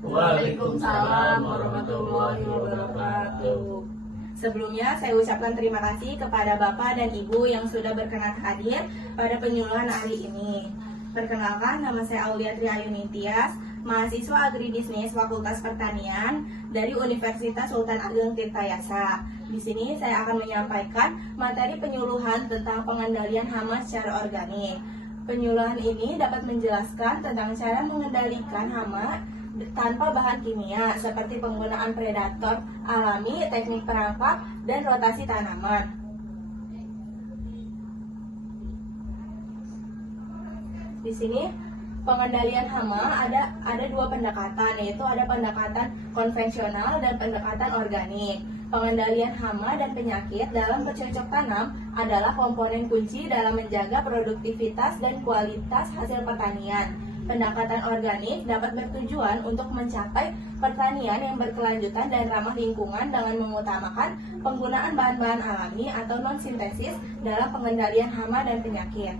Waalaikumsalam warahmatullahi wabarakatuh. Sebelumnya saya ucapkan terima kasih kepada Bapak dan Ibu yang sudah berkenan hadir pada penyuluhan hari ini. Perkenalkan, nama saya Auliatri Ayuni Tias, mahasiswa Agribisnis Fakultas Pertanian dari Universitas Sultan Ageng Tirtayasa. Di sini saya akan menyampaikan materi penyuluhan tentang pengendalian hama secara organik. Penyuluhan ini dapat menjelaskan tentang cara mengendalikan hama tanpa bahan kimia seperti penggunaan predator alami, teknik perangkap, dan rotasi tanaman. Di sini pengendalian hama ada dua pendekatan, yaitu ada pendekatan konvensional dan pendekatan organik. Pengendalian hama dan penyakit dalam bercocok tanam adalah komponen kunci dalam menjaga produktivitas dan kualitas hasil pertanian. Pendekatan organik dapat bertujuan untuk mencapai pertanian yang berkelanjutan dan ramah lingkungan dengan mengutamakan penggunaan bahan-bahan alami atau non-sintesis dalam pengendalian hama dan penyakit.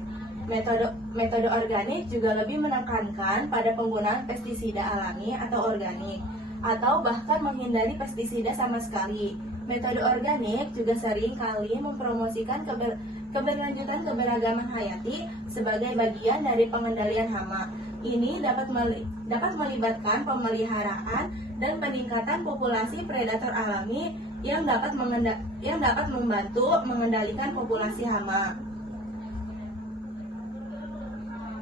Metode organik juga lebih menekankan pada penggunaan pestisida alami atau organik, atau bahkan menghindari pestisida sama sekali. Metode organik juga sering kali mempromosikan keberlanjutan keberagaman hayati sebagai bagian dari pengendalian hama. Ini dapat melibatkan pemeliharaan dan peningkatan populasi predator alami yang dapat membantu mengendalikan populasi hama.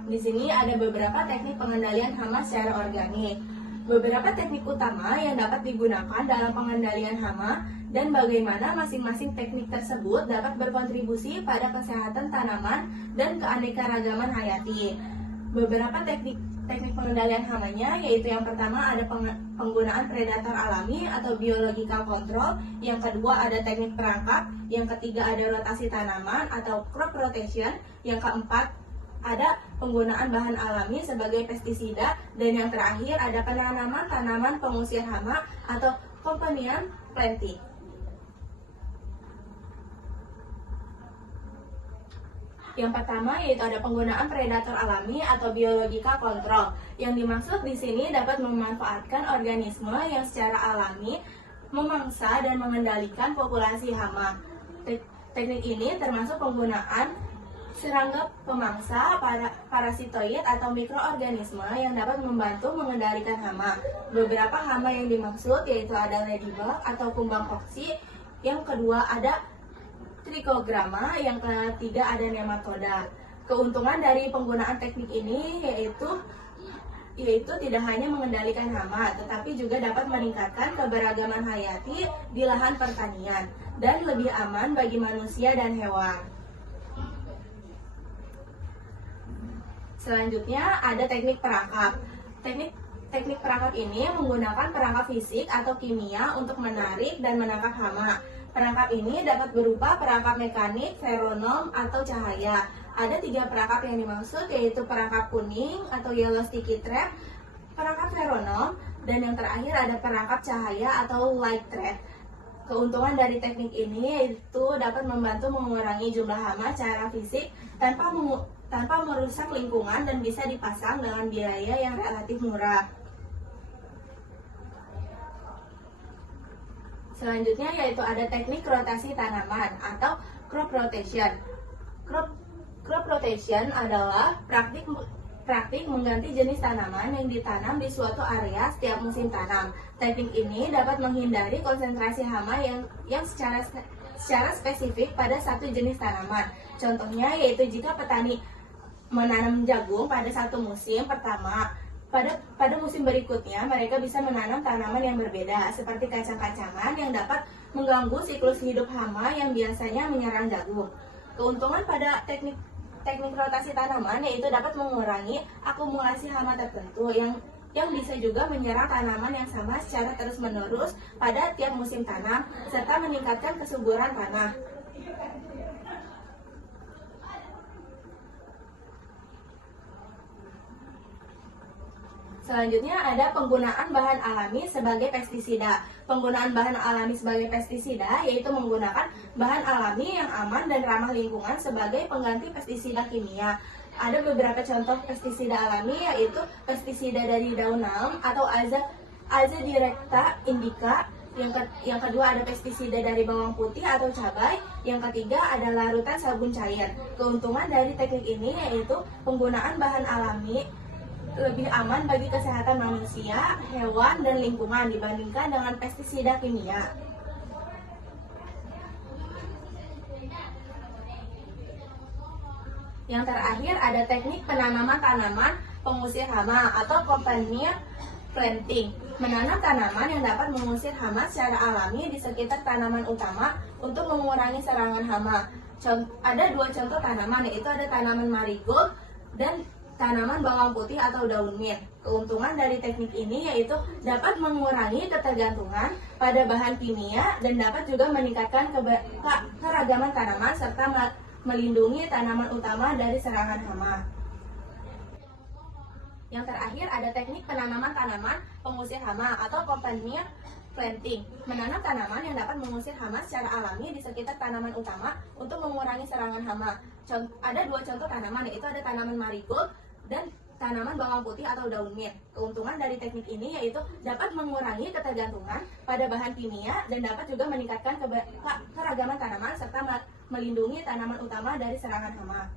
Di sini ada beberapa teknik pengendalian hama secara organik. Beberapa teknik utama yang dapat digunakan dalam pengendalian hama dan bagaimana masing-masing teknik tersebut dapat berkontribusi pada kesehatan tanaman dan keanekaragaman hayati. Beberapa teknik pengendalian hamanya yaitu yang pertama ada penggunaan predator alami atau biological control, yang kedua ada teknik perangkap, yang ketiga ada rotasi tanaman atau crop rotation, yang keempat ada penggunaan bahan alami sebagai pestisida, dan yang terakhir ada penanaman tanaman pengusir hama atau companion planting. Yang pertama yaitu ada penggunaan predator alami atau biological control. Yang dimaksud di sini dapat memanfaatkan organisme yang secara alami memangsa dan mengendalikan populasi hama. Teknik ini termasuk penggunaan serangga pemangsa, parasitoid atau mikroorganisme yang dapat membantu mengendalikan hama. Beberapa hama yang dimaksud yaitu ada ladybug atau kumbang foxy, yang kedua ada trichogramma, yang ketiga ada nematoda. Keuntungan dari penggunaan teknik ini yaitu tidak hanya mengendalikan hama, tetapi juga dapat meningkatkan keberagaman hayati di lahan pertanian dan lebih aman bagi manusia dan hewan. Selanjutnya ada teknik perangkap. Teknik perangkap ini menggunakan perangkap fisik atau kimia untuk menarik dan menangkap hama. Perangkap ini dapat berupa perangkap mekanik, feronom, atau cahaya. Ada 3 perangkap yang dimaksud, yaitu perangkap kuning atau yellow sticky trap, perangkap feronom, dan yang terakhir ada perangkap cahaya atau light trap. Keuntungan dari teknik ini yaitu dapat membantu mengurangi jumlah hama secara fisik tanpa merusak lingkungan dan bisa dipasang dengan biaya yang relatif murah. Selanjutnya yaitu ada teknik rotasi tanaman atau crop rotation. Crop rotation adalah praktik mengganti jenis tanaman yang ditanam di suatu area setiap musim tanam. Teknik ini dapat menghindari konsentrasi hama yang secara spesifik pada satu jenis tanaman. Contohnya yaitu jika petani menanam jagung pada satu musim pertama, pada musim berikutnya mereka bisa menanam tanaman yang berbeda seperti kacang-kacangan yang dapat mengganggu siklus hidup hama yang biasanya menyerang jagung. Keuntungan pada teknik rotasi tanaman yaitu dapat mengurangi akumulasi hama tertentu yang bisa juga menyerang tanaman yang sama secara terus-menerus pada tiap musim tanam serta meningkatkan kesuburan tanah. Selanjutnya ada penggunaan bahan alami sebagai pestisida. Penggunaan bahan alami sebagai pestisida yaitu menggunakan bahan alami yang aman dan ramah lingkungan sebagai pengganti pestisida kimia. Ada beberapa contoh pestisida alami yaitu pestisida dari daun naem atau Azadirachta indica. Yang kedua ada pestisida dari bawang putih atau cabai. Yang ketiga ada larutan sabun cair. Keuntungan dari teknik ini yaitu penggunaan bahan alami lebih aman bagi kesehatan manusia, hewan, dan lingkungan dibandingkan dengan pestisida kimia. Yang terakhir ada teknik penanaman tanaman pengusir hama atau companion planting. Menanam tanaman yang dapat mengusir hama secara alami di sekitar tanaman utama untuk mengurangi serangan hama. Ada dua contoh tanaman, yaitu ada tanaman marigold dan tanaman bawang putih atau daun mint. Keuntungan dari teknik ini yaitu dapat mengurangi ketergantungan pada bahan kimia dan dapat juga meningkatkan keragaman tanaman serta melindungi tanaman utama dari serangan hama. Yang terakhir ada teknik penanaman tanaman pengusir hama atau companion planting. Menanam tanaman yang dapat mengusir hama secara alami di sekitar tanaman utama untuk mengurangi serangan hama. Ada dua contoh tanaman, yaitu ada tanaman marigold dan tanaman bawang putih atau daun mint. Keuntungan dari teknik ini yaitu dapat mengurangi ketergantungan pada bahan kimia dan dapat juga meningkatkan keragaman tanaman serta melindungi tanaman utama dari serangan hama.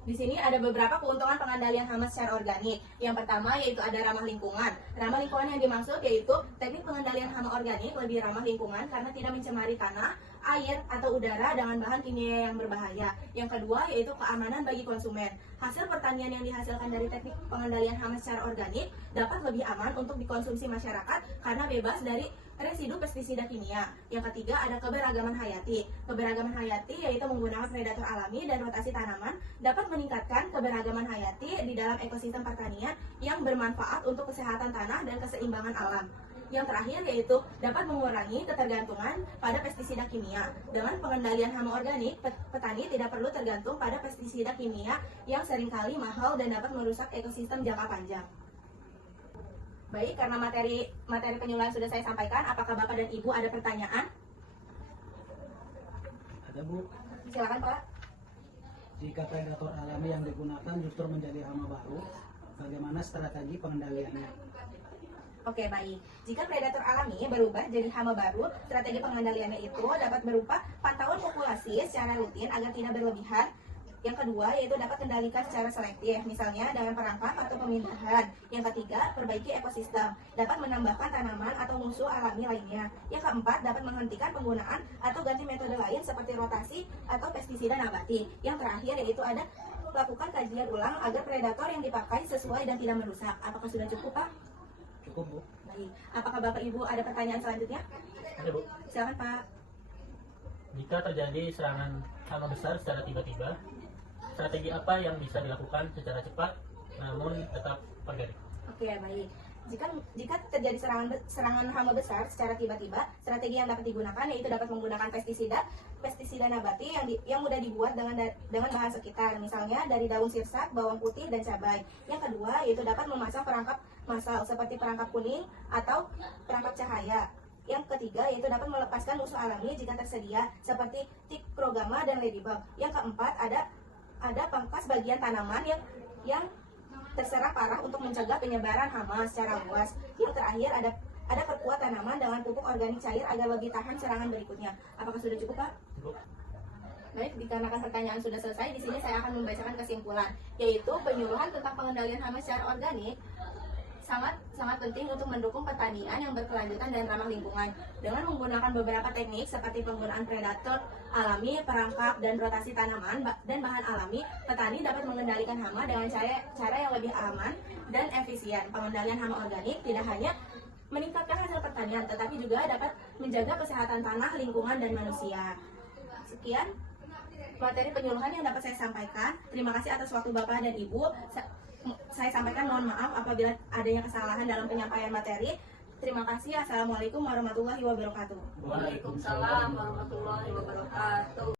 Di sini ada beberapa keuntungan pengendalian hama secara organik. Yang pertama yaitu ada ramah lingkungan. Ramah lingkungan yang dimaksud yaitu teknik pengendalian hama organik lebih ramah lingkungan karena tidak mencemari tanah, air, atau udara dengan bahan kimia yang berbahaya. Yang kedua yaitu keamanan bagi konsumen. Hasil pertanian yang dihasilkan dari teknik pengendalian hama secara organik dapat lebih aman untuk dikonsumsi masyarakat karena bebas dari residu pestisida kimia. Yang ketiga ada keberagaman hayati. Keberagaman hayati yaitu menggunakan predator alami dan rotasi tanaman dapat meningkatkan keberagaman hayati di dalam ekosistem pertanian yang bermanfaat untuk kesehatan tanah dan keseimbangan alam. Yang terakhir yaitu dapat mengurangi ketergantungan pada pestisida kimia. Dengan pengendalian hama organik, petani tidak perlu tergantung pada pestisida kimia yang seringkali mahal dan dapat merusak ekosistem jangka panjang. Baik, karena materi penyuluhan sudah saya sampaikan, apakah Bapak dan Ibu ada pertanyaan? Ada, Bu. Silakan, Pak. Jika predator alami yang digunakan justru menjadi hama baru, bagaimana strategi pengendaliannya? Oke, baik. Jika predator alami berubah jadi hama baru, strategi pengendaliannya itu dapat berupa pantauan populasi secara rutin agar tidak berlebihan. Yang kedua, yaitu dapat kendalikan secara selektif, misalnya dengan perangkap atau pemindahan. Yang ketiga, perbaiki ekosistem, dapat menambahkan tanaman atau musuh alami lainnya. Yang keempat, dapat menghentikan penggunaan atau ganti metode lain seperti rotasi atau pestisida nabati. Yang terakhir, yaitu ada lakukan kajian ulang agar predator yang dipakai sesuai dan tidak merusak. Apakah sudah cukup, Pak? Cukup, Bu. Baik. Apakah Bapak Ibu ada pertanyaan selanjutnya? Ada, Bu. Silakan, Pak. Jika terjadi serangan hama besar secara tiba-tiba, strategi apa yang bisa dilakukan secara cepat namun tetap organik? Oke, baik. Jika terjadi serangan hama besar secara tiba-tiba, strategi yang dapat digunakan yaitu dapat menggunakan pestisida nabati yang mudah dibuat dengan bahan sekitar, misalnya dari daun sirsak, bawang putih, dan cabai. Yang kedua yaitu dapat memasang perangkap massal seperti perangkap kuning atau perangkap cahaya. Yang ketiga yaitu dapat melepaskan musuh alami jika tersedia seperti Tikrogama dan ladybug. Yang keempat ada pangkas bagian tanaman yang terserang parah untuk mencegah penyebaran hama secara luas. Yang terakhir ada perkuat tanaman dengan pupuk organik cair agar lebih tahan serangan berikutnya. Apakah sudah cukup, Pak? Cukup. Baik, dikarenakan pertanyaan sudah selesai, di sini saya akan membacakan kesimpulan, yaitu penyuluhan tentang pengendalian hama secara organik sangat penting untuk mendukung pertanian yang berkelanjutan dan ramah lingkungan. Dengan menggunakan beberapa teknik seperti penggunaan predator alami, perangkap, dan rotasi tanaman dan bahan alami, petani dapat mengendalikan hama dengan cara yang lebih aman dan efisien. Pengendalian hama organik tidak hanya meningkatkan hasil pertanian, tetapi juga dapat menjaga kesehatan tanah, lingkungan, dan manusia. Sekian materi penyuluhan yang dapat saya sampaikan. Terima kasih atas waktu Bapak dan Ibu. Saya sampaikan mohon maaf apabila adanya kesalahan dalam penyampaian materi. Terima kasih. Assalamualaikum warahmatullahi wabarakatuh. Waalaikumsalam warahmatullahi wabarakatuh.